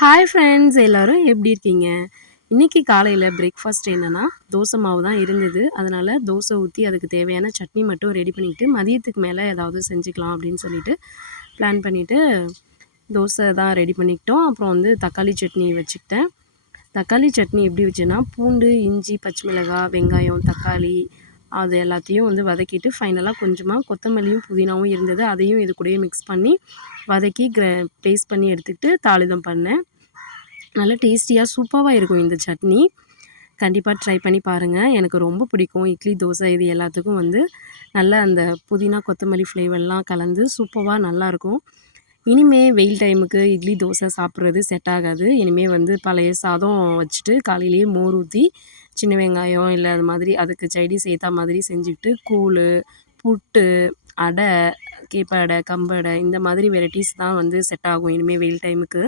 Hi friends எல்லாரும் எப்படி இருக்கீங்க? இன்னைக்கு காலையில பிரேக்ஃபாஸ்ட் என்னன்னா, தோசை மாவு தான் இருந்தது. அதனால தோசை ஊத்தி அதுக்கு தேவையான சட்னி மட்டும் ரெடி பண்ணிக்கிட்டு, மதியத்துக்கு மேல ஏதாவது செஞ்சுக்கலாம் அப்படின்னு சொல்லிட்டு பிளான் பண்ணிட்டு, தோசை தான் ரெடி பண்ணிக்கிட்டோம். அப்புறம் வந்து தக்காளி சட்னி வச்சுக்கிட்டேன். தக்காளி சட்னி எப்படி வச்சேன்னா, பூண்டு, இஞ்சி, பச்சை மிளகாய், வெங்காயம், தக்காளி அது எல்லாத்தையும் வந்து வதக்கிட்டு ஃபைனலாக கொஞ்சமாக கொத்தமல்லியும் புதினாவும் இருந்தது. அதையும் இது கூடயே மிக்ஸ் பண்ணி வதக்கி பேஸ்ட் பண்ணி எடுத்துக்கிட்டு தாளிதம் பண்ணேன். நல்லா டேஸ்டியாக சூப்பராக இருக்கும் இந்த சட்னி. கண்டிப்பாக ட்ரை பண்ணி பாருங்கள். எனக்கு ரொம்ப பிடிக்கும். இட்லி, தோசை இது எல்லாத்துக்கும் வந்து நல்லா அந்த புதினா, கொத்தமல்லி ஃப்ளேவர்லாம் கலந்து சூப்பராக நல்லாயிருக்கும். இனிமே வெயில் டைமுக்கு இட்லி, தோசை சாப்பிட்றது செட் ஆகாது. இனிமே வந்து பழைய சாதம் வச்சுட்டு காலையிலேயே மோர் ஊற்றி, சின்ன வெங்காயம் இல்லை அது மாதிரி அதுக்கு சைடிஸ் ஏற்ற மாதிரி செஞ்சுக்கிட்டு கூழ், புட்டு, அடை, கேப்பை அடை, கம்பு அடை இந்த மாதிரி வெரைட்டிஸ் தான் வந்து செட் ஆகும் இனிமேல் வெயில் டைமுக்கு.